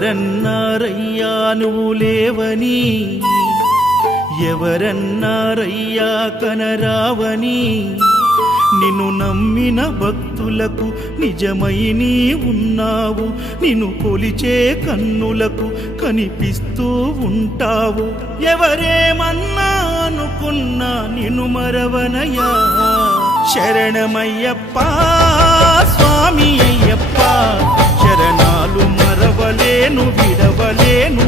ఎవరన్నారయ్యా నువ్వు లేవని, ఎవరన్నారయ్యా కనరావని, నిన్ను నమ్మిన భక్తులకు నిజమై నీ ఉన్నావు, నిన్ను కొలిచే కన్నులకు కనిపిస్తూ ఉంటావు. ఎవరేమన్నా అనుకున్నా నిన్ను మరవనయ్యా. శరణమయ్యప్ప స్వామి అయ్యప్ప, శరణాలు మరవలేను విడవలేను